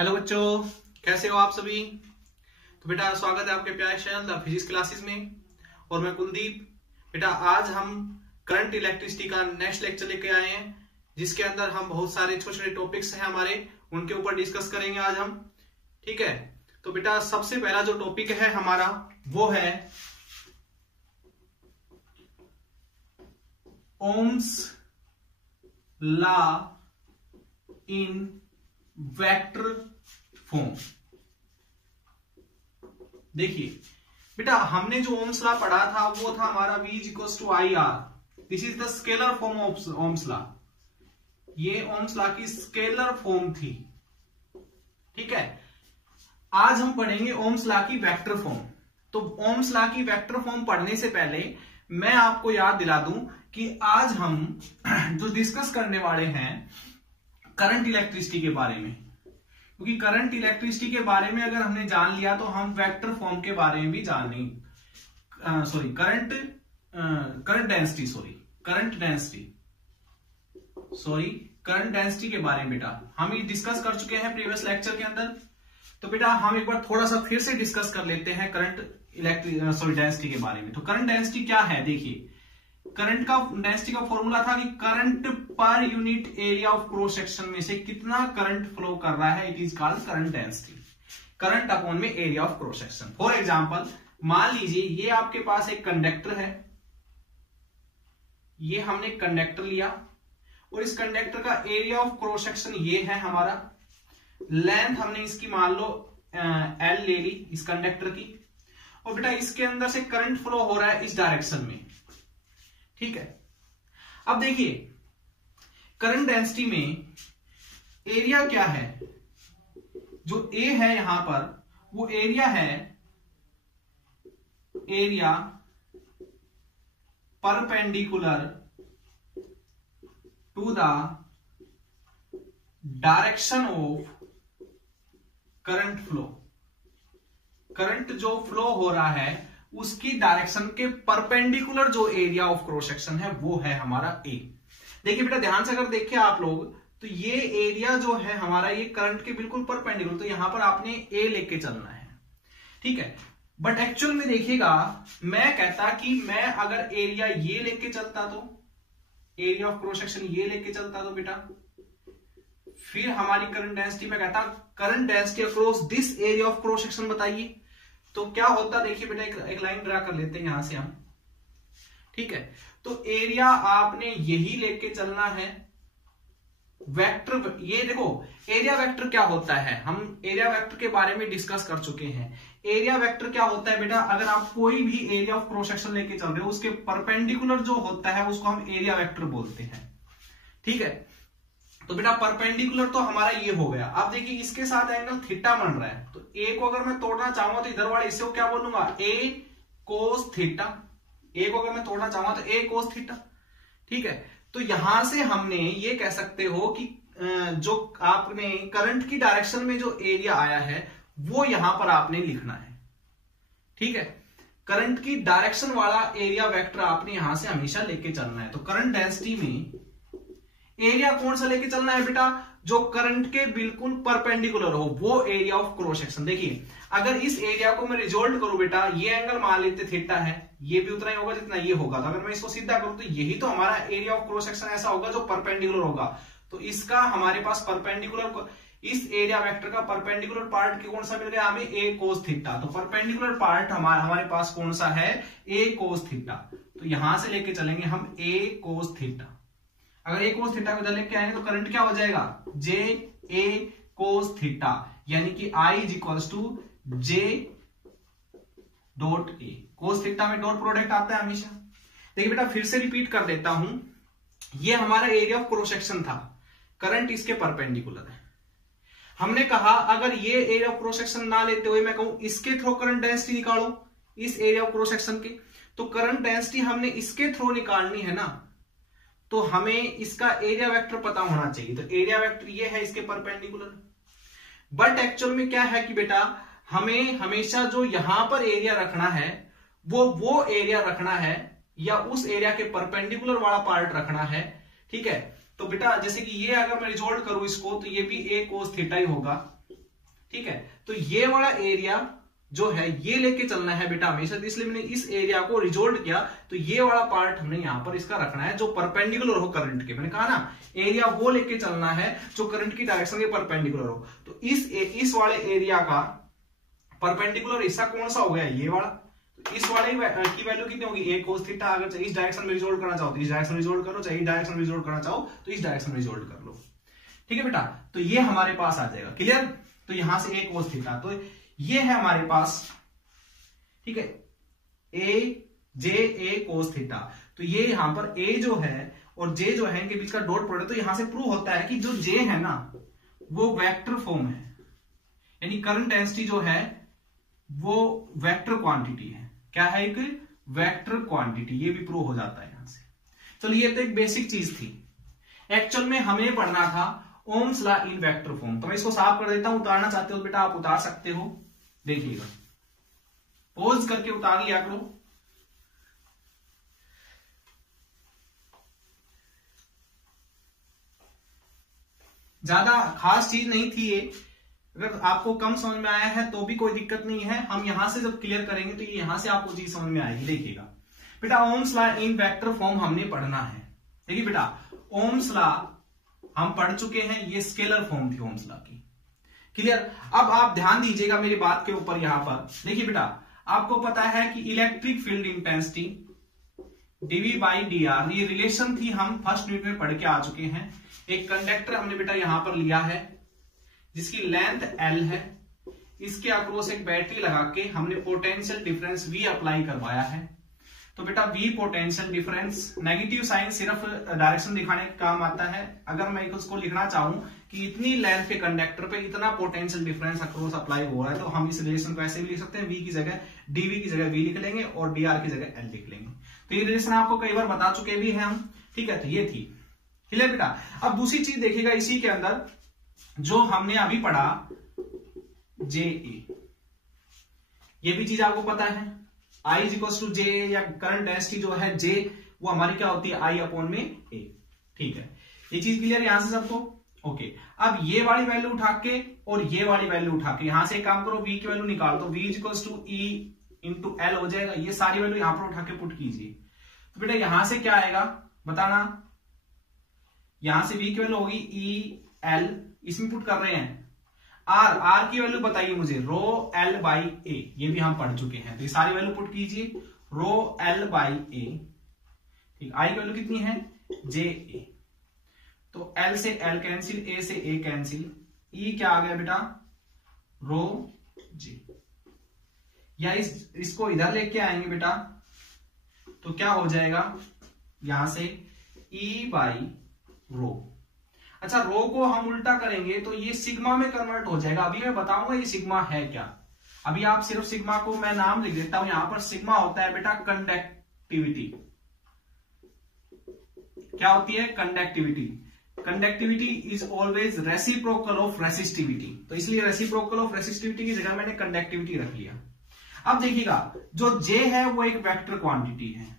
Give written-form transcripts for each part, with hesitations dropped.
Hello बच्चों, कैसे हो आप सभी। तो बेटा स्वागत है आपके प्यारे चैनल द फिजिक्स क्लासेस में। और मैं कुलदीप। बेटा आज हम करंट इलेक्ट्रिसिटी का नेक्स्ट लेक्चर लेके आए हैं, जिसके अंदर हम बहुत सारे छोटे छोटे टॉपिक्स हैं हमारे, उनके ऊपर डिस्कस करेंगे आज हम। ठीक है, तो बेटा सबसे पहला जो टॉपिक है हमारा वो है Ohm's law in vector form. देखिए बेटा, हमने जो ओम्स लॉ पढ़ा था वो था हमारा V equals to I R. This is the scalar form of Ohm's law. ये ओम्स लॉ की स्केलर फॉर्म थी। ठीक है, आज हम पढ़ेंगे ओम्स लॉ की वेक्टर फॉर्म। तो ओम्स लॉ की वेक्टर फॉर्म पढ़ने से पहले मैं आपको याद दिला दूं कि आज हम जो डिस्कस करने वाले हैं करंट इलेक्ट्रिसिटी के बारे में, क्योंकि करंट इलेक्ट्रिसिटी के बारे में अगर हमने जान लिया तो हम वेक्टर फॉर्म के बारे में भी जान लेंगे। करंट डेंसिटी के बारे में बेटा हम ये डिस्कस कर चुके हैं प्रीवियस लेक्चर के अंदर। तो बेटा हम एक बार थोड़ा सा फिर से डिस्कस कर लेते हैं डेंसिटी के बारे में। तो करंट डेंसिटी क्या है, देखिए करंट का डेंसिटी का फॉर्मूला था कि current per unit area of cross section में से कितना करंट फ्लो कर रहा है, it is called current density. Current upon में area of cross section. For example मान लीजिए ये आपके पास एक कंडक्टर है, ये हमने कंडक्टर लिया और इस कंडक्टर का एरिया ऑफ क्रॉस सेक्शन ये है हमारा। लेंथ हमने इसकी मान लो L ले ली इस कंडक्टर की, और बेटा इसके अंदर से करंट फ्लो हो रहा है इस डायरेक्शन में। ठीक है, अब देखिए करंट डेंसिटी में एरिया क्या है, जो ए है यहां पर वो एरिया है, area perpendicular to the direction of current flow. Current जो फ्लो हो रहा है उसकी डायरेक्शन के परपेंडिकुलर जो एरिया ऑफ क्रॉस सेक्शन है वो है हमारा ए। देखिए बेटा ध्यान से अगर देखें आप लोग तो ये एरिया जो है हमारा ये करंट के बिल्कुल परपेंडिकुलर, तो यहां पर आपने ए लेके चलना है। ठीक है, बट एक्चुअल में देखिएगा मैं कहता कि मैं अगर एरिया ये लेके चलता तो एरिया ऑफ क्रॉस सेक्शन ये लेके चलता तो बेटा फिर हमारी करंट डेंसिटी में कहता current density across this area of cross section बताइए तो क्या होता। देखिए बेटा एक लाइन ड्रा कर लेते हैं यहां से हम। ठीक है, तो एरिया आपने यही लेके चलना है। वेक्टर ये देखो एरिया वेक्टर क्या होता है, हम एरिया वेक्टर के बारे में डिस्कस कर चुके हैं। एरिया वेक्टर क्या होता है बेटा, अगर आप कोई भी एरिया ऑफ क्रॉस सेक्शन लेके चल रहे हो उसके परपेंडिकुलर जो होता है उसको हम एरिया वेक्टर बोलते हैं। ठीक है, तो बेटा परपेंडिकुलर तो हमारा ये हो गया। अब देखिए इसके साथ एंगल थीटा बन रहा है, तो ए को अगर मैं तोड़ना चाहूंगा तो इधर वाले इसे को क्या बोलूंगा, ए कोस थीटा। ए को अगर मैं तोड़ना चाहूंगा तो ए कोस थीटा। ठीक है, तो यहां से हमने ये कह सकते हो कि जो आपने करंट की डायरेक्शन में जो एरिया आया है वो यहां पर आपने लिखना है। ठीक है, करंट की डायरेक्शन वाला एरिया वेक्टर आपने यहां से हमेशा लेके चलना है। तो करंट डेंसिटी में एरिया कौन सा लेके चलना है बेटा, जो करंट के बिल्कुल परपेंडिकुलर हो वो एरिया ऑफ क्रॉस सेक्शन। देखिए अगर इस एरिया को मैं रिजोल्व करूं बेटा, ये एंगल मान लेते थीटा है, ये भी उतना ही होगा जितना ये होगा। तो अगर मैं इसको सीधा करूं तो यही तो हमारा एरिया ऑफ क्रॉस सेक्शन ऐसा होगा जो परपेंडिकुलर होगा। तो इसका हमारे पास परपेंडिकुलर इस एरिया वेक्टर का परपेंडिकुलर पार्ट कौन सा मिल गया हमें, ए कोस थीटा। तो परपेंडिकुलर पार्ट हमारे पास कौन सा है, ए कोस थीटा। तो यहां से लेके चलेंगे हम ए कोस थीटा। अगर ए कोस थीटा को इधर लेके आएंगे तो करंट क्या हो जाएगा, जे ए कोस थीटा, यानी कि I is equals to J dot A. Cos theta में डॉट प्रोडक्ट आता है हमेशा। देखिए बेटा फिर से रिपीट कर देता हूं, ये हमारा एरिया ऑफ क्रॉस सेक्शन था, करंट इसके परपेंडिकुलर है। हमने कहा अगर ये एरिया ऑफ क्रॉस सेक्शन ना लेते हुए मैं कहूं इसके थ्रू करंट डेंसिटी निकालो इस एरिया ऑफ क्रॉस सेक्शन के, तो करंट डेंसिटी हमने इसके थ्रू निकालनी है ना, तो हमें इसका एरिया वेक्टर पता होना चाहिए। तो एरिया वेक्टर ये है इसके परपेंडिकुलर। बट एक्चुअल में क्या है कि बेटा हमें हमेशा जो यहां पर एरिया रखना है वो एरिया रखना है या उस एरिया के परपेंडिकुलर वाला पार्ट रखना है। ठीक है, तो बेटा जैसे कि ये अगर मैं रिजोल्व करूं इसको तो ये भी ए कोस थीटा ही होगा। ठीक है, तो ये वाला एरिया जो है ये लेके चलना है बेटा हमेशा, इसलिए मैंने इस एरिया को रिजोल्व किया। तो ये वाला पार्ट हमने यहां पर इसका रखना है जो परपेंडिकुलर हो करंट के। मैंने कहा ना एरिया वो लेके चलना है जो करंट की डायरेक्शन के परपेंडिकुलर हो। तो इस वाले एरिया का परपेंडिकुलर हिस्सा कौन सा हो गया, ये वाला। तो इस वाले की वैल्यू कितनी होगी, a cos थीटा। अगर इस डायरेक्शन में रिजोल्व करना चाहो तो इस डायरेक्शन में रिजोल्व करो, चाहे इस डायरेक्शन में रिजोल्व करना चाहो तो इस डायरेक्शन में रिजोल्व कर लो। ठीक है बेटा, तो ये हमारे पास आ जाएगा। क्लियर, तो यहां से a cos थीटा, तो ये है हमारे पास, ठीक है, a cos थीटा। तो ये यहां पर a जो है और j जो है इनके बीच का डॉट प्रोडक्ट। तो यहां से प्रूव होता है कि जो j है ना वो वेक्टर फॉर्म है, यानी करंट डेंसिटी जो है वो वेक्टर क्वांटिटी है। क्या है, एक वेक्टर क्वांटिटी। ये भी प्रूव हो जाता है यहां से। चलो ये तो एक बेसिक चीज थी। एक्चुअल में हमें पढ़ना था Ohm's law in vector form. तो मैं इसको साफ कर देता हूं, उतारना चाहते हो बेटा आप उतार सकते हो। देखिएगा, पॉज करके उतार लिया करो। ज्यादा खास चीज नहीं थी ये, अगर आपको कम समझ में आया है तो भी कोई दिक्कत नहीं है। हम यहां से जब क्लियर करेंगे तो ये यहां से आपको चीज समझ में आएगी। देखिएगा बेटा, Ohm's law in vector form हमने पढ़ना है। देखिए बेटा, ओम्स लॉ हम पढ़ चुके हैं, ये स्केलर फॉर्म थी ओम्स लॉ की। क्लियर, अब आप ध्यान दीजिएगा मेरी बात के ऊपर। यहां पर देखिए बेटा, आपको पता है कि electric field intensity dV by dr, ये रिलेशन थी, हम फर्स्ट यूनिट में पढ़ के आ चुके हैं। एक कंडक्टर हमने बेटा यहां पर लिया है जिसकी लेंथ L है, इसके अक्रॉस एक बैटरी लगा के हमने पोटेंशियल डिफरेंस V अप्लाई करवाया है। तो बेटा V potential difference, negative sign सिर्फ डायरेक्शन दिखाने का काम आता है। अगर मैं उसको लिखना चाहूं कि इतनी लेंथ के कंडक्टर पे इतना पोटेंशियल डिफरेंस अक्रॉस अप्लाई हो रहा है, तो हम इस रिलेशन को ऐसे भी लिख सकते हैं, V की जगह dV की जगह V लिख लेंगे और dr की जगह L लिख लेंगे। तो ये रिलेशन आपको कई बार बता चुके भी हैं हम। ठीक है, तो ये थी। क्लियर बेटा, अब दूसरी चीज देखिएगा इसी के अंदर जो हमने अभी पढ़ा जे ए, ये भी चीज आपको पता है। आई इज इक्वल टू जे, या करंट डेंसिटी जो है जे वो हमारी क्या होती है, आई अपॉन में ए। ठीक है, ये चीज क्लियर यहां से सबको। ओके, अब ये वाली वैल्यू उठा के और ये वाली वैल्यू उठा के यहां से एक काम करो, वी की वैल्यू निकाल दो। V is equal to E into L हो जाएगा। ये सारी वैल्यू यहां पर उठा के पुट कीजिए। तो बेटा यहां से क्या आएगा बताना, यहां से वी की वैल्यू होगी ई एल, इसमें पुट कर रहे हैं आर, आर की वैल्यू बताइए मुझे, रो एल बाई ए, ये भी हम पढ़ चुके हैं। तो ये सारी वैल्यू पुट कीजिए, रो एल बाई ए। ठीक, आई की वैल्यू कितनी है, जे ए। तो एल से एल कैंसिल, ए से ए कैंसिल, ई क्या आ गया बेटा, रो जे। या इसको इधर लेके आएंगे बेटा तो क्या हो जाएगा, यहां से ई बाई रो। अच्छा, रो को हम उल्टा करेंगे तो ये सिग्मा में कन्वर्ट हो जाएगा। अभी मैं बताऊंगा ये सिग्मा है क्या। अभी आप सिर्फ सिग्मा को मैं नाम लिख देता हूं। यहां पर सिग्मा होता है बेटा कंडक्टिविटी। क्या होती है, conductivity. Conductivity is always reciprocal of resistivity, तो इसलिए रेसिप्रोकल ऑफ रेसिस्टिविटी की जगह मैंने कंडक्टिविटी रख लिया। अब देखिएगा, जो जे है वो एक वेक्टर क्वांटिटी है,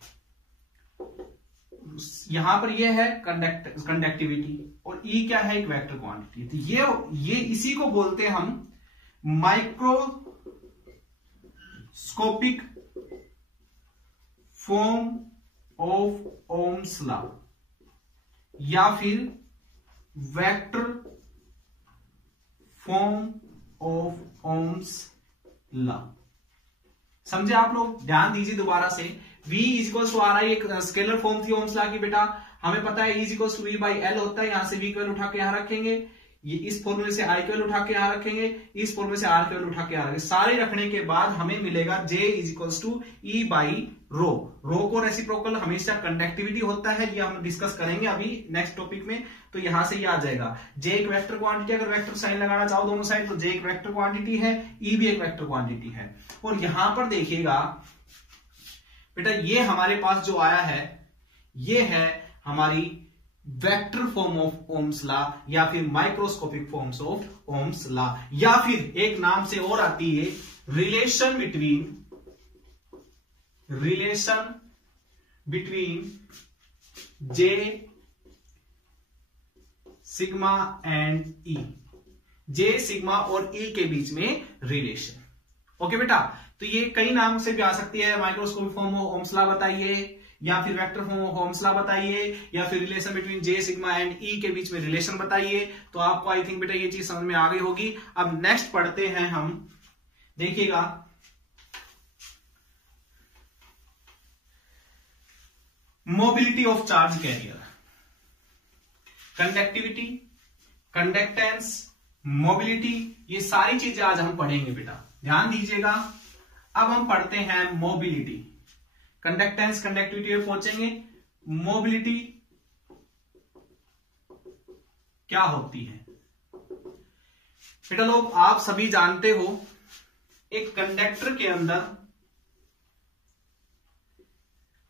यहां पर ये है कंडक्टिविटी, और ई क्या है, एक वेक्टर क्वांटिटी। तो ये इसी को बोलते हैं हम microscopic form of Ohm's law, या फिर vector form of Ohm's law. समझे आप लोग, ध्यान दीजिए दोबारा से। V is equal to R I एक स्केलर फॉर्म थी ओम्स लॉ की बेटा, हमें पता है E is equal to V by L होता है। यहां से V की वैल्यू उठा के यहां रखेंगे, ये इस फॉर्मूले से I की वैल्यू उठा के यहां रखेंगे, इस फॉर्मूले से R की वैल्यू उठा के यहां रखेंगे। सारे रखने के बाद हमें मिलेगा J is equal to E by rho. Rho को रेसिप्रोकल हमेशा कंडक्टिविटी होता है, ये हम डिस्कस करेंगे अभी नेक्स्ट टॉपिक में। तो यहां से ये आ जाएगा, J एक वेक्टर क्वांटिटी, अगर वेक्टर साइन लगाना चाहो दोनों साइड तो J एक वेक्टर क्वांटिटी है, E भी एक वेक्टर क्वांटिटी है। और यहां पर देखिएगा बेटा, ये हमारे पास जो आया है ये है हमारी vector form of Ohm's law, या फिर microscopic forms of Ohm's law, या फिर एक नाम से और आती है relation between J sigma and E. J sigma और ई के बीच में रिलेशन। ओके बेटा, तो ये कई नाम से भी आ सकती है, microscopic form of Ohm's law बताइए, या फिर vector form of Ohm's law बताइए, या फिर relation between J sigma and E के बीच में रिलेशन बताइए। तो आपको आई थिंक बेटा ये चीज समझ में आ गई होगी। अब नेक्स्ट पढ़ते हैं हम, देखिएगा mobility of charge carrier, conductivity, conductance, mobility, ये सारी चीजें आज हम पढ़ेंगे बेटा, ध्यान दीजिएगा। अब हम पढ़ते हैं मोबिलिटी, कंडक्टेंस कंडक्टिविटी में पहुंचेंगे। मोबिलिटी क्या होती है बेटा लोग, आप सभी जानते हो एक कंडक्टर के अंदर,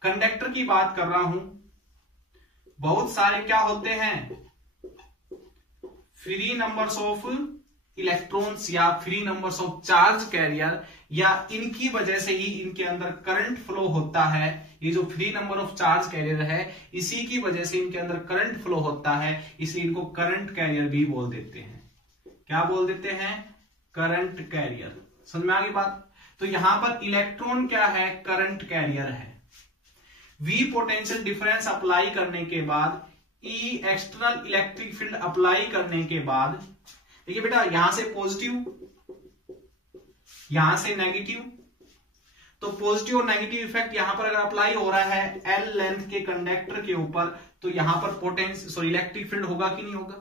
कंडक्टर की बात कर रहा हूं, बहुत सारे क्या होते हैं, फ्री नंबर्स ऑफ इलेक्ट्रॉन्स या free numbers of charge carrier, या इनकी वजह से ही इनके अंदर करंट फ्लो होता है। ये जो free number of charge carrier है, इसी की वजह से इनके अंदर करंट फ्लो होता है, इसलिए इनको करंट कैरियर भी बोल देते हैं। क्या बोल देते हैं? Current carrier. समझ में आ गई बात? तो यहां पर इलेक्ट्रॉन क्या है? करंट कैरियर है। V पोटेंशियल डिफरेंस अप्लाई करने के बाद, E external electric field apply करने के बाद, देखिए बेटा यहां से पॉजिटिव, यहां से नेगेटिव, तो पॉजिटिव और नेगेटिव इफेक्ट यहां पर अगर अप्लाई हो रहा है L लेंथ के कंडक्टर के ऊपर, तो यहां पर पोटेंशियल इलेक्ट्रिक फील्ड होगा कि नहीं होगा?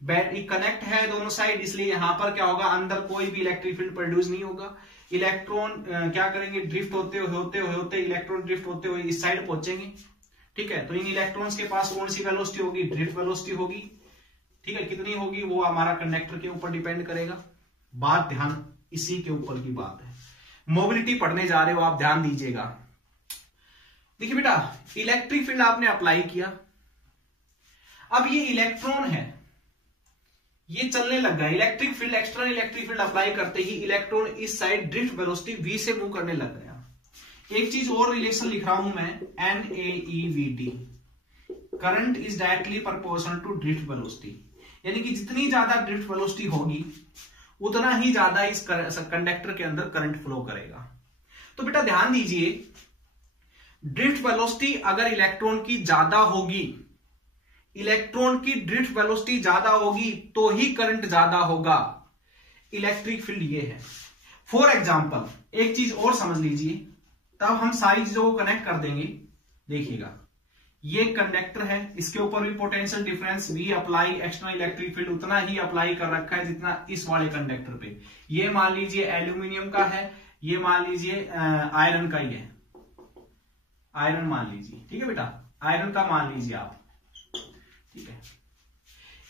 बैटरी कनेक्ट है दोनों साइड, इसलिए यहां पर क्या होगा, अंदर कोई भी इलेक्ट्रिक फील्ड प्रोड्यूस नहीं होगा। इलेक्ट्रॉन क्या करेंगे, ड्रिफ्ट होते इलेक्ट्रॉन ड्रिफ्ट होते हुए इस साइड पहुंचेंगे। ठीक है, तो इन इलेक्ट्रॉन्स के पास कौन सी वेलोसिटी होगी? ड्रिफ्ट वेलोसिटी होगी। ठीक है, कितनी होगी वो हमारा कंडक्टर के ऊपर डिपेंड करेगा। बात ध्यान इसी के ऊपर की बात है। मोबिलिटी पढ़ने जा रहे हो आप, ध्यान दीजिएगा। देखिए बेटा, इलेक्ट्रिक फील्ड आपने अप्लाई किया, अब ये इलेक्ट्रॉन है, ये चलने लग गया। Electric field, external electric field apply करते ही इलेक्ट्रॉन इस साइड ड्रिफ्ट वेलोसिटी v से मूव करने लग गया। एक चीज और रिलेशन लिख रहा हूं मैं, NaEVD, current is directly proportional to drift velocity, यानी कि जितनी ज्यादा ड्रिफ्ट वेलोसिटी होगी उतना ही ज्यादा इस कंडक्टर के अंदर करंट फ्लो करेगा। तो बेटा ध्यान दीजिए, ड्रिफ्ट वेलोसिटी अगर इलेक्ट्रॉन की ज्यादा होगी, इलेक्ट्रॉन की ड्रिफ्ट वेलोसिटी ज्यादा होगी तो ही करंट ज्यादा होगा। इलेक्ट्रिक फील्ड ये है। फॉर एग्जांपल एक चीज और समझ लीजिए, तब हम सारी चीजों को कनेक्ट कर देंगे। देखिएगा, ये कंडक्टर है, इसके ऊपर भी potential difference V apply, external electric field उतना ही अप्लाई कर रखा है जितना इस वाले कंडक्टर पे। ये मान लीजिए एल्यूमिनियम का है, ये मान लीजिए आयरन का ही है, आयरन मान लीजिए। ठीक है बेटा, आयरन का मान लीजिए आप। ठीक है,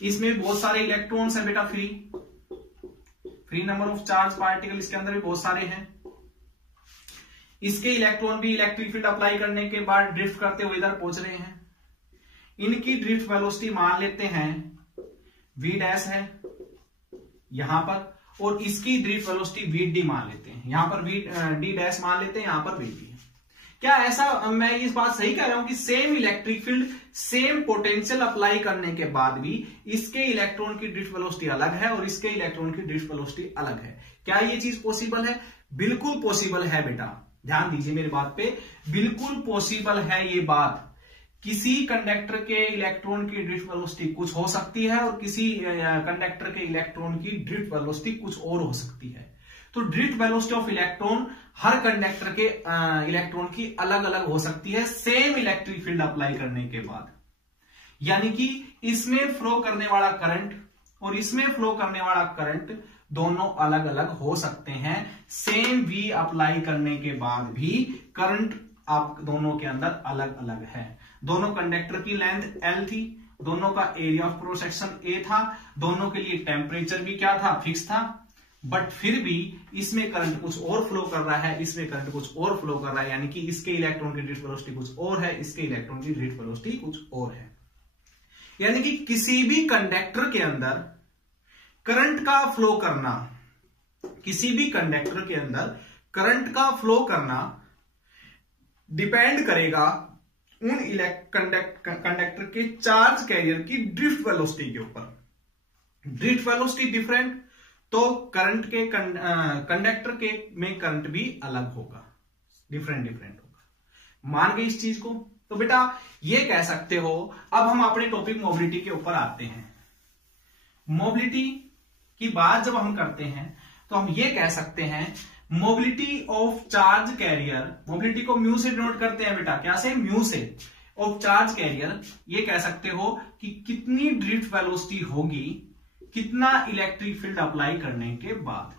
इसमें भी बहुत सारे इलेक्ट्रॉन्स हैं बेटा, free number of charge particle इसके अंदर भी बहुत सारे हैं। इसके इलेक्ट्रॉन भी इलेक्ट्रिक फील्ड अप्लाई करने के बाद ड्रिफ्ट करते हुए इधर पहुंच रहे हैं। इनकी ड्रिफ्ट वेलोसिटी मान लेते हैं v डैश है यहां पर, और इसकी ड्रिफ्ट वेलोसिटी vd मान लेते हैं, यहां पर d डैश मान लेते हैं, यहां पर vd। क्या ऐसा मैं इस बात सही कह रहा हूं कि same electric field, same potential apply करने के बाद भी इसके इलेक्ट्रॉन की ड्रिफ्ट वेलोसिटी अलग है और इसके इलेक्ट्रॉन की ड्रिफ्ट वेलोसिटी अलग है? क्या ये चीज पॉसिबल है? बिल्कुल पॉसिबल है बेटा, ध्यान दीजिए मेरी बात पे, बिल्कुल पॉसिबल है ये बात। किसी कंडक्टर के इलेक्ट्रॉन की ड्रिफ्ट वेलोसिटी कुछ हो सकती है और किसी कंडक्टर के इलेक्ट्रॉन की ड्रिफ्ट वेलोसिटी कुछ और हो सकती है। तो drift velocity of electron her conductor के इलेक्ट्रॉन की अलग अलग हो सकती है सेम इलेक्ट्रिक फील्ड अप्लाई करने के बाद। यानी कि इसमें फ्लो करने वाला करंट और इसमें फ्लो करने वाला करंट दोनों अलग अलग हो सकते हैं। सेम V अप्लाई करने के बाद भी करंट आप दोनों के अंदर अलग अलग है। दोनों कंडक्टर की लेंथ L थी, दोनों का area of cross section A था, दोनों के लिए टेम्परेचर भी क्या था? फिक्स था। बट फिर भी इसमें करंट कुछ और फ्लो कर रहा है, इसमें करंट कुछ और फ्लो कर रहा है, यानी कि इसके इलेक्ट्रॉन की ड्रिफ्ट वेलोसिटी कुछ और है, इसके इलेक्ट्रॉन की ड्रिफ्ट वेलोसिटी कुछ और है। यानी कि किसी भी कंडक्टर के अंदर करंट का फ्लो करना, किसी भी कंडक्टर के अंदर करंट का फ्लो करना डिपेंड करेगा उन कंडक्टर के चार्ज कैरियर की ड्रिफ्ट वेलोसिटी के ऊपर। ड्रिफ्ट वेलोसिटी डिफरेंट, तो करंट के कंडक्टर के में करंट भी अलग होगा, डिफरेंट होगा। मान गए इस चीज को? तो बेटा ये कह सकते हो। अब हम अपने टॉपिक मोबिलिटी के ऊपर आते हैं। मोबिलिटी की बात जब हम करते हैं तो हम ये कह सकते हैं mobility of charge carrier, mobility को म्यू से डिनोट करते हैं बेटा, क्या से? म्यू से। ऑफ चार्ज कैरियर, ये कह सकते हो कि कितनी ड्रिफ्ट वेलोसिटी होगी कितना इलेक्ट्रिक फील्ड अप्लाई करने के बाद,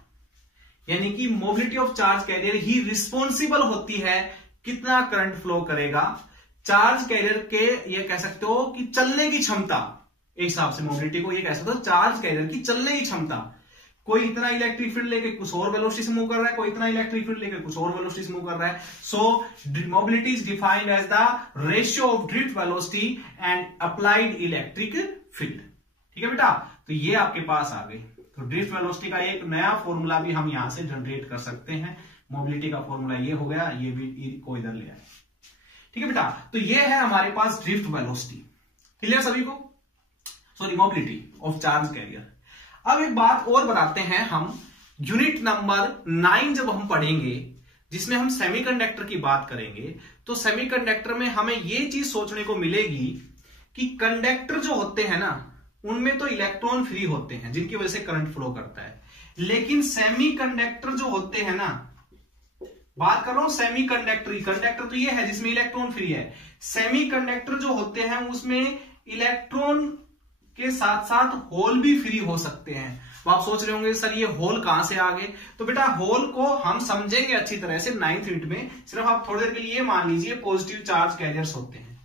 यानी कि mobility of charge carrier he responsible होती है कितना करंट फ्लो करेगा। चार्ज कैरियर के ये कह सकते हो कि चलने की क्षमता, एक हिसाब से मोबिलिटी को ये कह सकते हो चार्ज कैरियर की चलने की क्षमता। कोई इतना इलेक्ट्रिक फील्ड लेके कुछ और वेलोसिटी से मूव कर रहा है, कोई इतना इलेक्ट्रिक फील्ड लेके कुछ और वेलोसिटी से मूव कर रहा है। So mobility is defined as the ratio of drift velocity and applied electric field. ठीक है बेटा, तो ये आपके पास आ गई। तो ड्रिफ्ट वेलोसिटी का एक नया फॉर्मूला भी हम यहां से जनरेट कर सकते हैं। मोबिलिटी का फॉर्मूला ये हो गया, ये भी को इधर ले आए। ठीक है बेटा, तो ये है हमारे पास ड्रिफ्ट वेलोसिटी। क्लियर सभी को? Sorry, mobility of charge carrier. अब एक बात और बताते हैं हम, यूनिट नंबर 9 जब हम पढ़ेंगे जिसमें हम सेमीकंडक्टर की बात करेंगे, तो सेमीकंडक्टर में हमें ये चीज सोचने को मिलेगी कि कंडक्टर जो होते हैं ना उनमें तो इलेक्ट्रॉन फ्री होते हैं जिनकी वजह से करंट फ्लो करता है, लेकिन सेमीकंडक्टर जो होते हैं ना, बात कर रहा हूं सेमीकंडक्टर, कंडक्टर तो ये है जिसमें इलेक्ट्रॉन फ्री है। सेमीकंडक्टर जो होते हैं उसमें इलेक्ट्रॉन के साथ साथ होल भी फ्री हो सकते हैं। तो आप सोच रहे होंगे सर ये होल कहां से आ गए? तो बेटा होल को हम समझेंगे अच्छी तरह से 9th यूनिट में। सिर्फ आप थोड़ी देर के लिए मान लीजिए पॉजिटिव चार्ज कैरियर्स होते हैं।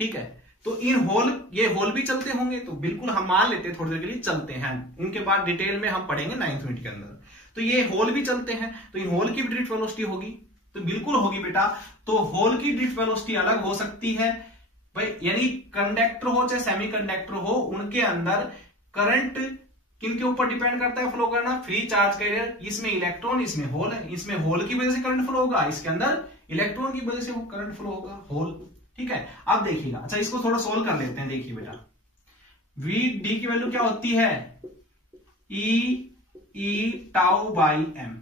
ठीक है, तो इन होल, ये होल भी चलते होंगे, तो बिल्कुल हम मान लेते हैं थोड़ी देर के लिए चलते हैं। इनके बाद डिटेल में हम पढ़ेंगे 9th यूनिट के अंदर। तो ये होल भी चलते हैं, तो इन होल की भी ड्रिफ्ट वेलोसिटी होगी, तो बिल्कुल होगी बेटा। तो होल की ड्रिफ्ट वेलोसिटी अलग हो सकती है भाई, यानी कंडक्टर हो चाहे सेमीकंडक्टर हो, उनके अंदर करंट किनके ऊपर डिपेंड करता है फ्लो करना? Free charge carrier. इसमें इलेक्ट्रॉन, इसमें होल है, इसमें होल की वजह से करंट फ्लो होगा, इसके अंदर इलेक्ट्रॉन की वजह से करंट फ्लो होगा, होल। ठीक है, अब देखिएगा। अच्छा, इसको थोड़ा सोल्व कर लेते हैं। देखिए बेटा, वी डी की वैल्यू क्या होती है? ई टाउ बाई एम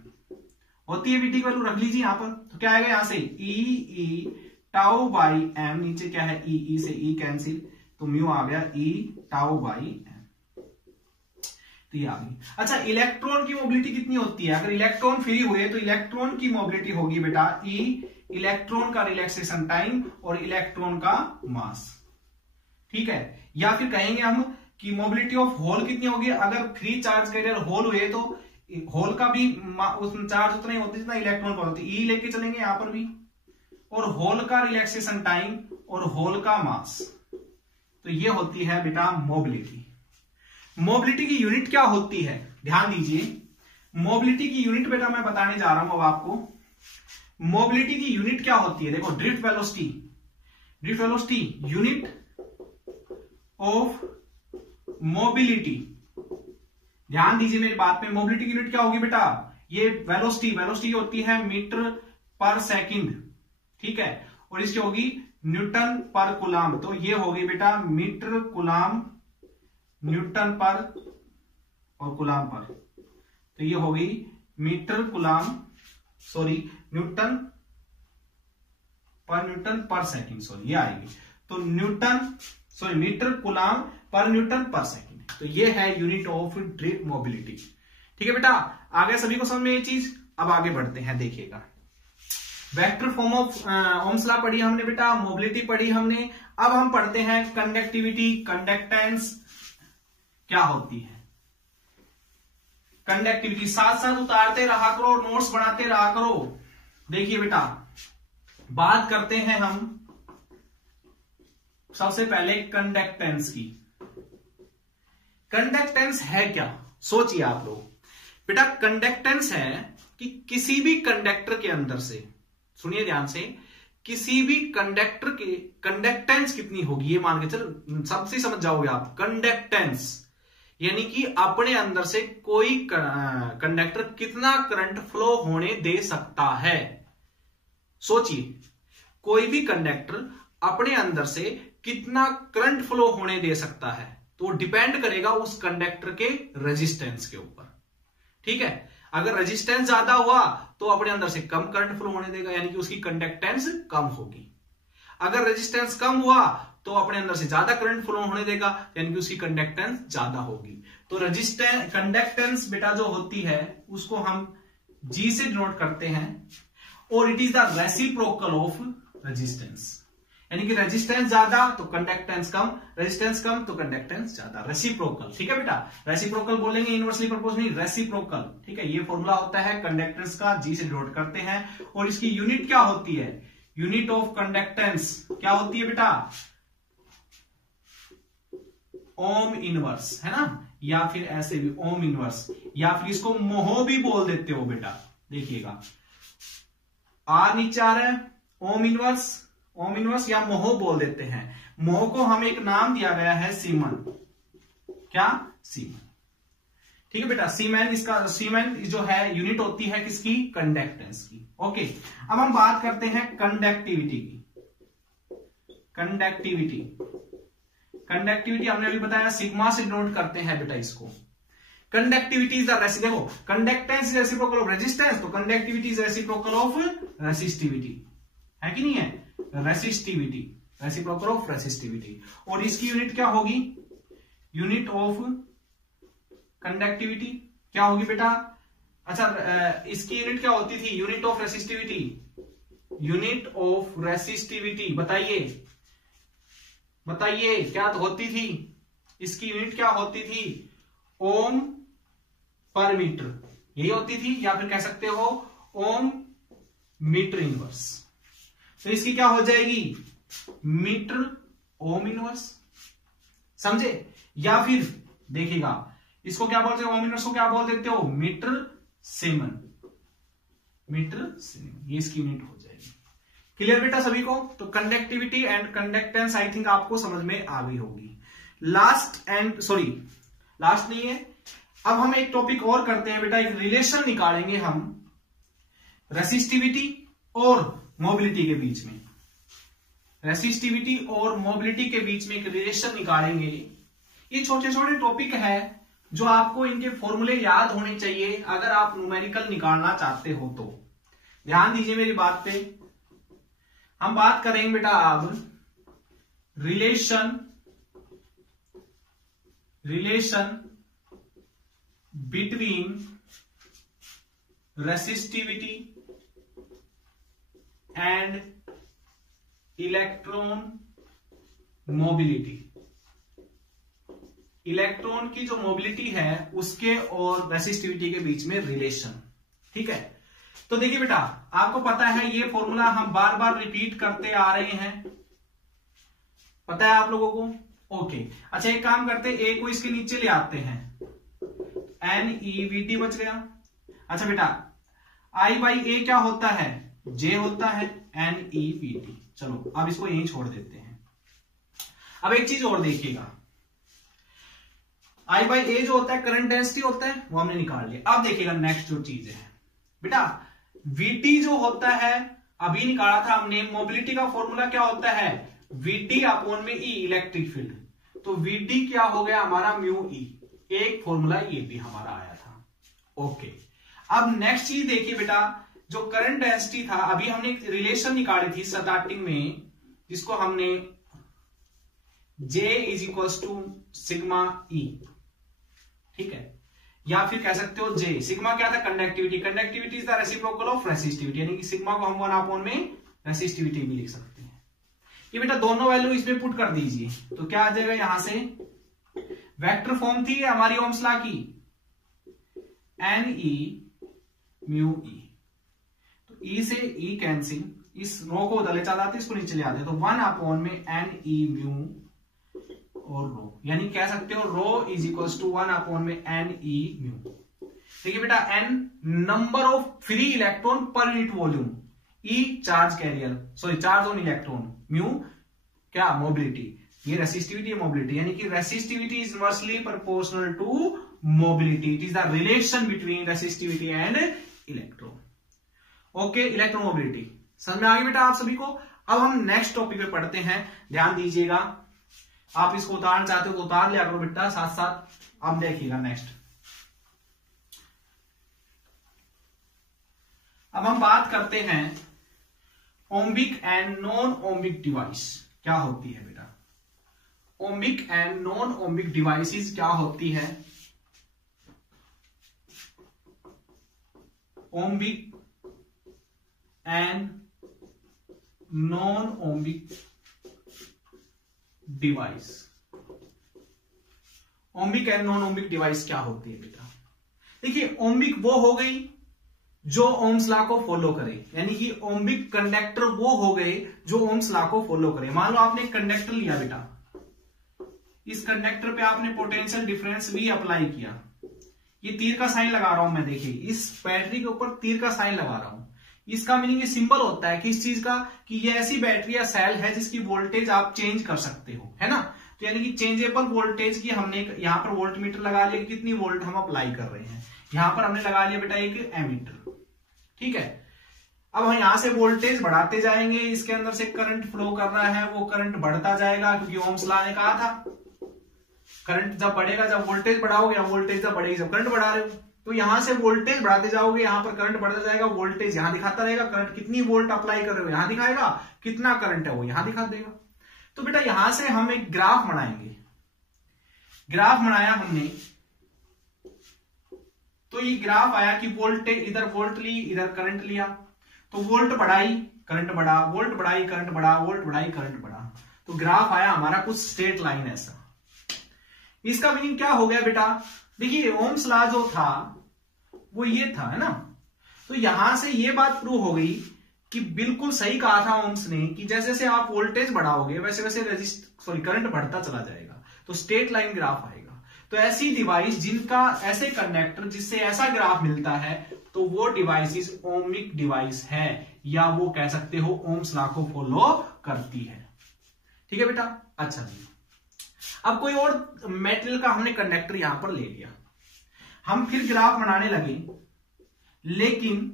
होती है। वी डी की वैल्यू रख लीजिए यहां पर, तो क्या आएगा यहां से? ई टाउ बाई एम, नीचे क्या है? ई से ई कैंसिल, तो म्यू आ गया ई टाउ बाई एम, तो ये आ गई। अच्छा, इलेक्ट्रॉन की मोबिलिटी कितनी होती है? अगर इलेक्ट्रॉन फ्री हुए तो इलेक्ट्रॉन की मोबिलिटी होगी बेटा ई, इलेक्ट्रॉन का रिलैक्सेशन टाइम और इलेक्ट्रॉन का मास। ठीक है, या फिर कहेंगे हम कि मोबिलिटी ऑफ होल कितनी होगी? अगर फ्री चार्ज कैरियर होल हुए तो होल का भी चार्ज उतना ही होता है जितना इलेक्ट्रॉन का होता है, ई लेके चलेंगे यहां पर भी, और होल का रिलैक्सेशन टाइम और होल का मास। तो ये होती है बेटा मोबिलिटी। मोबिलिटी की यूनिट क्या होती है? ध्यान दीजिए, मोबिलिटी की यूनिट बेटा मैं बताने जा रहा हूं अब आपको। मोबिलिटी की यूनिट क्या होती है? देखो, drift velocity, drift velocity unit of mobility. ध्यान दीजिए मेरी बात में, मोबिलिटी की यूनिट क्या होगी बेटा? ये वेलोसिटी, वेलोसिटी होती है मीटर पर सेकंड। ठीक है, और इसकी होगी न्यूटन पर कूलाम, तो ये होगी बेटा मीटर कूलाम, न्यूटन पर और कूलाम पर, तो ये होगी मीटर कूलाम, सॉरी न्यूटन पर सेकंड, सॉरी ये आएगी। तो न्यूटन, सॉरी मीटर कूलाम पर न्यूटन पर सेकंड, तो ये है यूनिट ऑफ ड्रिफ्ट मोबिलिटी। ठीक है बेटा, आ गया सभी को समझ में ये चीज? अब आगे बढ़ते हैं, देखिएगा। Vector form of Ohm's law पढ़ी हमने बेटा, मोबिलिटी पढ़ी हमने। अब हम पढ़ते हैं कंडक्टिविटी, कंडक्टेंस क्या होती है। कंडक्टिविटी साथ साथ उतारते रहा करो, नोट्स बनाते रहा करो। देखिए बेटा, बात करते हैं हम सबसे पहले कंडक्टेंस की। कंडक्टेंस है क्या? सोचिए आप लोग बेटा, कंडक्टेंस है कि किसी भी कंडक्टर के अंदर से, सुनिए ध्यान से, किसी भी कंडक्टर के कंडक्टेंस कितनी होगी, ये मान के चलो सबसे समझ जाओगे आप। कंडक्टेंस यानी कि अपने अंदर से कोई कंडक्टर कितना करंट फ्लो होने दे सकता है। सोचिए, कोई भी कंडक्टर अपने अंदर से कितना करंट फ्लो होने दे सकता है, तो डिपेंड करेगा उस कंडक्टर के रेजिस्टेंस के ऊपर। ठीक है, अगर रेजिस्टेंस ज्यादा हुआ तो अपने अंदर से कम करंट फ्लो होने देगा, यानी कि उसकी कंडक्टेंस कम होगी। अगर रेजिस्टेंस कम हुआ तो अपने अंदर से ज्यादा करंट फ्लो होने देगा, यानी कि उसकी कंडक्टेंस ज्यादा होगी। तो रेजिस्टेंस कंडक्टेंस बेटा जो होती है उसको हम G से डिनोट करते हैं, और it is the reciprocal of resistance, यानी कि रेजिस्टेंस ज्यादा तो कंडक्टेंस कम, रेजिस्टेंस कम तो कंडक्टेंस ज्यादा, रेसिप्रोकल। ठीक है बेटा, रेसिप्रोकल बोलेंगे, इनवर्सली प्रोपोर्शनल नहीं, रेसिप्रोकल। ठीक है, ये फॉर्मूला होता है कंडक्टेंस का, G से डिनोट करते हैं, और इसकी यूनिट क्या होती है, यूनिट ऑफ कंडक्टेंस क्या होती है बेटा, ओम इनवर्स, है ना, या फिर ऐसे भी ओम इनवर्स, या फिर इसको मोह भी बोल देते हो बेटा। देखिएगा आर नीचे आ रहा है, ओम इनवर्स या मोह बोल देते हैं। मोह को हम एक नाम दिया गया है सीमन, क्या, सीमन। ठीक है बेटा, सीमन जो है यूनिट होती है किसकी, कंडक्टेंस की। ओके, अब हम बात करते हैं कंडक्टिविटी की। कंडक्टिविटी हमने अभी बताया सिग्मा से डिनोट करते हैं बेटा इसको। कंडक्टिविटी इज द देखो, conductance is reciprocal of resistance, तो conductivity is reciprocal of resistivity, है कि नहीं है, रेसिस्टिविटी, रेसिप्रोकल ऑफ रेसिस्टिविटी। और इसकी यूनिट क्या होगी, यूनिट ऑफ कंडक्टिविटी क्या होगी बेटा, अच्छा इसकी यूनिट क्या होती थी, यूनिट ऑफ रेसिस्टिविटी, बताइए क्या होती थी, इसकी यूनिट क्या होती थी, ओम पर मीटर, यही होती थी, या फिर कह सकते हो ओम मीटर इनवर्स। तो इसकी क्या हो जाएगी, मीटर ओम इनवर्स, समझे। या फिर देखिएगा इसको क्या बोलते हो, ओम इनवर्स को क्या बोल देते हो, मीटर सीमेन, ये इसकी यूनिट हो जाएगी। क्लियर बेटा सभी को। तो conductivity and conductance I think आपको समझ में आ गई होगी। लास्ट नहीं है, अब हम एक टॉपिक और करते हैं बेटा, एक रिलेशन निकालेंगे हम रेसिस्टिविटी और मोबिलिटी के बीच में, रेसिस्टिविटी और मोबिलिटी के बीच में एक रिलेशन निकालेंगे। ये छोटे छोटे टॉपिक है जो आपको इनके फॉर्मूले याद होने चाहिए अगर आप न्यूमेरिकल निकालना चाहते हो तो। ध्यान दीजिए मेरी बात पे। हम बात करेंगे बेटा अब relation between resistivity and electron mobility. Electron की जो मोबिलिटी है उसके और रेसिस्टिविटी के बीच में रिलेशन। ठीक है, तो देखिए बेटा आपको पता है ये फॉर्मूला हम बार बार रिपीट करते आ रहे हैं, पता है आप लोगों को। ओके, अच्छा एक काम करते हैं, ए को इसके नीचे ले आते हैं, NEVT बच गया। अच्छा बेटा I/A क्या होता है, J होता है, NEVT। चलो अब इसको यहीं छोड़ देते हैं। अब एक चीज और देखिएगा, I/A जो होता है करंट डेंसिटी होता है, वो हमने निकाल लिया। अब देखिएगा नेक्स्ट जो चीज है बेटा, VT जो होता है अभी निकाला था हमने, मोबिलिटी का फॉर्मूला क्या होता है, VT अपॉन में E इलेक्ट्रिक फील्ड। तो VT क्या हो गया हमारा, म्यू E। एक फॉर्मूला ये भी हमारा आया था। ओके, अब नेक्स्ट चीज देखिए बेटा, जो करंट डेंसिटी था अभी हमने एक रिलेशन निकाली थी स्टार्टिंग में, जिसको हमने J is equal to sigma E। ठीक है, या फिर कह सकते हो J, सिग्मा क्या था, conductivity is the reciprocal of resistivity, यानी कि सिग्मा को हम 1 अपॉन में रेसिस्टिविटी भी लिख सकते हैं। ये बेटा दोनों वैल्यू इसमें पुट कर दीजिए, तो क्या आ जाएगा, यहां से वेक्टर फॉर्म थी हमारी ओम्स लॉ की, NE म्यू E। तो E से E कैंसिल, इस रो को उधर ले चला आते, इसको नीचे ले आते, तो 1 अपॉन में NE म्यू और रो, यानी कह सकते हो rho is equal to 1 upon में NE म्यू। देखिए बेटा N number of free electron per unit volume, E charge carrier, sorry charge on electron, mu क्या, मोबिलिटी। ये रेसिस्टिविटी मोबिलिटी, यानी कि resistivity is inversely proportional to mobility. It is the relation between resistivity and electron. Okay, electron mobility समझ में आ गई बेटा आप सभी को। अब हम नेक्स्ट टॉपिक पे पढ़ते हैं, ध्यान दीजिएगा। आप इसको उतारना चाहते हो तो उतार लिया करो बेटा साथ साथ। अब देखिएगा नेक्स्ट, अब हम बात करते हैं ohmic and non ohmic device क्या होती है बेटा। Ohmic and non ohmic devices क्या होती है। Ohmic and non ohmic device, ohmic and non ohmic device क्या होती है बेटा। देखिए ओम्बिक वो हो गई जो ओम्स लॉ को फॉलो करे, यानी कि ओम्बिक कंडक्टर वो हो गए जो ओम्स लॉ को फॉलो करे। मान लो आपने एक कंडक्टर लिया बेटा, इस कंडक्टर पे आपने पोटेंशियल डिफरेंस भी अप्लाई किया, ये तीर का साइन लगा रहा हूं मैं, देखिए इस बैटरी के ऊपर तीर का साइन लगा रहा हूं। इसका मीनिंग ये सिंबल होता है कि इस चीज का कि ये ऐसी बैटरी या सेल है जिसकी वोल्टेज आप चेंज कर सकते हो, है ना। तो यानी कि चेंजेबल वोल्टेज की हमने यहां पर वोल्ट मीटर लगा लिया, कितनी वोल्ट हम अप्लाई कर रहे हैं। यहां पर हमने लगा लिया बेटा एक एमीटर, ठीक है। अब हम यहां से वोल्टेज बढ़ाते जाएंगे, इसके अंदर से करंट फ्लो कर रहा है, वो करंट बढ़ता जाएगा क्योंकि ओम्स लॉ ने कहा था करंट जब बढ़ेगा, जब वोल्टेज बढ़ाओगे, या वोल्टेज जब बढ़ेगी जब करंट बढ़ा रहे हो, तो यहां से वोल्टेज बढ़ाते जाओगे, यहां पर करंट बढ़ता जाएगा, वोल्टेज यहां दिखाता रहेगा, करंट कितनी वोल्ट अप्लाई कर रहे हो यहां दिखाएगा, कितना करंट है वो यहां दिखा देगा। तो बेटा यहां से हम एक ग्राफ बनाएंगे, ग्राफ बनाया हमने, तो ये ग्राफ आया कि वोल्टेज इधर वोल्ट ली, इधर करंट लिया, तो वोल्ट बढ़ाई करंट बढ़ा, वोल्ट बढ़ाई करंट बढ़ा, वोल्ट बढ़ाई करंट बढ़ा, तो ग्राफ आया हमारा कुछ स्ट्रेट लाइन ऐसा। इसका मीनिंग क्या हो गया बेटा, देखिए ओम्स लॉ जो था वो ये था, है ना। तो यहां से ये बात प्रूव हो गई कि बिल्कुल सही कहा था ओम्स ने कि जैसे जैसे आप वोल्टेज बढ़ाओगे वैसे वैसे करंट बढ़ता चला जाएगा, तो स्ट्रेट लाइन ग्राफ आएगा। तो ऐसी डिवाइस जिनका ऐसे कंडक्टर जिससे ऐसा ग्राफ मिलता है, तो वो डिवाइस ओमिक डिवाइस है, या वो कह सकते हो ओम्स लॉ को फॉलो करती है। ठीक है बेटा। अच्छा जी, अब कोई और मेटेरियल का हमने कंडक्टर यहां पर ले लिया, हम फिर ग्राफ बनाने लगे, लेकिन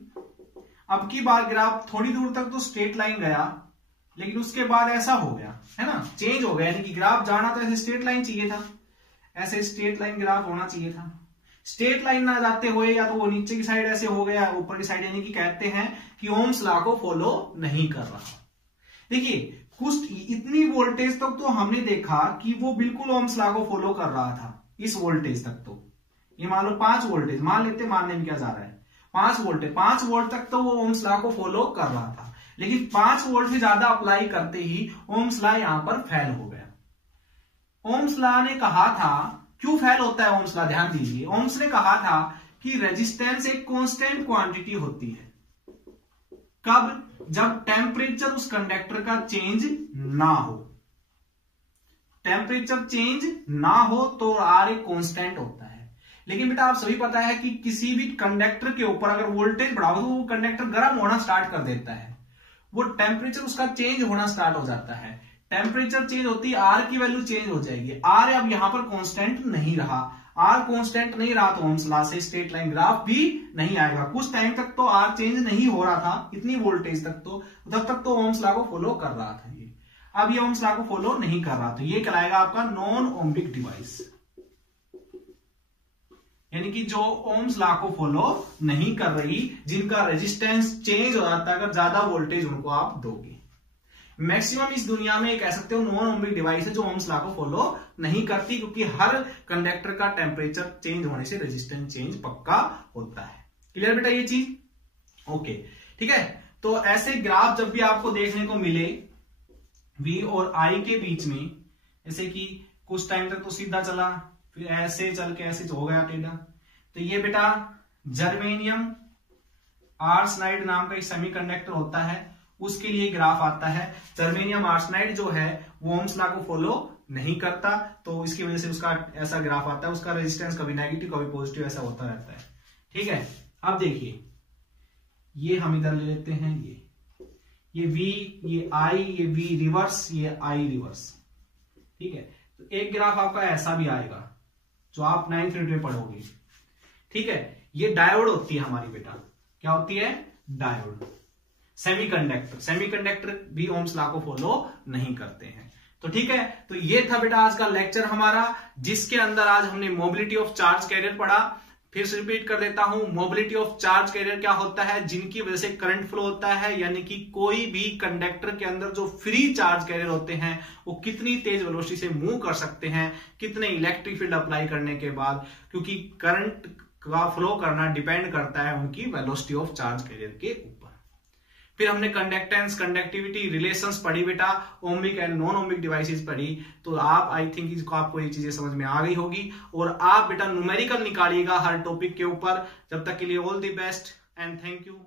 अब की बार ग्राफ थोड़ी दूर तक तो स्ट्रेट लाइन गया, लेकिन उसके बाद ऐसा हो गया, है ना, चेंज हो गया। यानी कि ग्राफ जाना तो ऐसे स्ट्रेट लाइन चाहिए था, ऐसे स्ट्रेट लाइन ग्राफ होना चाहिए था। स्ट्रेट लाइन ना जाते हुए या तो वो नीचे की साइड ऐसे हो गया, ऊपर की साइड, यानी कि कहते हैं कि ओम्स लॉ को फॉलो नहीं कर रहा। देखिए कुछ इतनी वोल्टेज तक तो हमने देखा कि वो बिल्कुल ओम्स लॉ को फॉलो कर रहा था, इस वोल्टेज तक तो, ये मान लो 5 वोल्टेज मान लेते, मानने में क्या जा रहा है, 5 वोल्टेज, 5 वोल्ट तक तो वो ओम्स लॉ को फॉलो कर रहा था। लेकिन 5 वोल्ट से ज्यादा अप्लाई करते ही ओम्स लॉ यहां पर फेल हो गया। ओम्स लॉ ने कहा था, क्यों फेल होता है ओम्स लॉ, ध्यान दीजिए, ओम्स ने कहा था कि रेजिस्टेंस एक कांस्टेंट क्वांटिटी होती है। कब? जब टेम्परेचर उस कंडक्टर का चेंज ना हो, टेम्परेचर चेंज ना हो तो आर एक कांस्टेंट होता है। लेकिन बेटा आप सभी पता है कि किसी भी कंडक्टर के ऊपर अगर वोल्टेज बढ़ाओ तो वो कंडक्टर गर्म होना स्टार्ट कर देता है, वो टेम्परेचर उसका चेंज होना स्टार्ट हो जाता है। टेम्परेचर चेंज होती है, आर की वैल्यू चेंज हो जाएगी। आर अब यहां पर कांस्टेंट नहीं रहा, आर कांस्टेंट नहीं रहा तो ओम्स लॉ से स्ट्रेट लाइन ग्राफ भी नहीं आएगा। कुछ टाइम तक तो आर चेंज नहीं हो रहा था, इतनी वोल्टेज तक तो, तब तक तो ओम्स लॉ को फॉलो कर रहा था ये। अब ये ओम्स लॉ को फॉलो नहीं कर रहा, तो ये कहलाएगा आपका नॉन ओम्बिक डिवाइस, यानी कि जो ओम्स लॉ को फॉलो नहीं कर रही, जिनका रेजिस्टेंस चेंज हो जाता है अगर ज्यादा वोल्टेज उनको आप दोगे। मैक्सिमम इस दुनिया में कह सकते हो नॉन ओम्बिक डिवाइस है जो ओम्स लॉ को फॉलो नहीं करती, क्योंकि हर कंडक्टर का टेम्परेचर चेंज होने से रेजिस्टेंस चेंज पक्का होता है। क्लियर बेटा ये चीज? ओके ठीक है। तो ऐसे ग्राफ जब भी आपको देखने को मिले V और I के बीच में, जैसे कि कुछ टाइम तक तो सीधा चला, फिर ऐसे चल के ऐसे हो गया टेढ़ा, तो ये बेटा जर्मेनियम आर्सेनाइड नाम का एक सेमीकंडक्टर होता है, उसके लिए ग्राफ आता है। जर्मेनियम आर्सेनाइड जो है वो ओम्स लॉ को फॉलो नहीं करता, तो इसकी वजह से उसका ऐसा ग्राफ आता है, उसका रेजिस्टेंस कभी नेगेटिव कभी पॉजिटिव ऐसा होता रहता है। ठीक है। अब देखिए ये हम इधर ले लेते हैं, ये V, ये I, ये V रिवर्स, ये I रिवर्स। ठीक है। तो एक ग्राफ आपका ऐसा भी आएगा जो आप 9th ग्रेड में पढ़ोगे। ठीक है। ये डायोड होती है हमारी बेटा, क्या होती है? डायोड। सेमीकंडक्टर, सेमीकंडक्टर भी ओम्स लॉ को फॉलो नहीं करते हैं। तो ठीक है, तो ये था बेटा आज का लेक्चर हमारा, जिसके अंदर आज हमने मोबिलिटी ऑफ चार्ज कैरियर पढ़ा। फिर से रिपीट कर देता हूं, मोबिलिटी ऑफ चार्ज कैरियर क्या होता है? जिनकी वजह से करंट फ्लो होता है, यानी कि कोई भी कंडक्टर के अंदर जो फ्री चार्ज कैरियर होते हैं वो कितनी तेज वेलोसिटी से मूव कर सकते हैं, कितने इलेक्ट्रिक फील्ड अप्लाई करने के बाद, क्योंकि करंट का फ्लो करना डिपेंड करता है उनकी वेलोसिटी ऑफ चार्ज कैरियर के ऊपर। फिर हमने कंडक्टेंस, कंडक्टिविटी, रिलेशंस पढ़ी बेटा, ohmic and non ohmic devices पढ़ी। तो आप आई थिंक इसको आपको ये चीजें समझ में आ गई होगी, और आप बेटा न्यूमेरिकल निकालिएगा हर टॉपिक के ऊपर। जब तक के लिए all the best and thank you.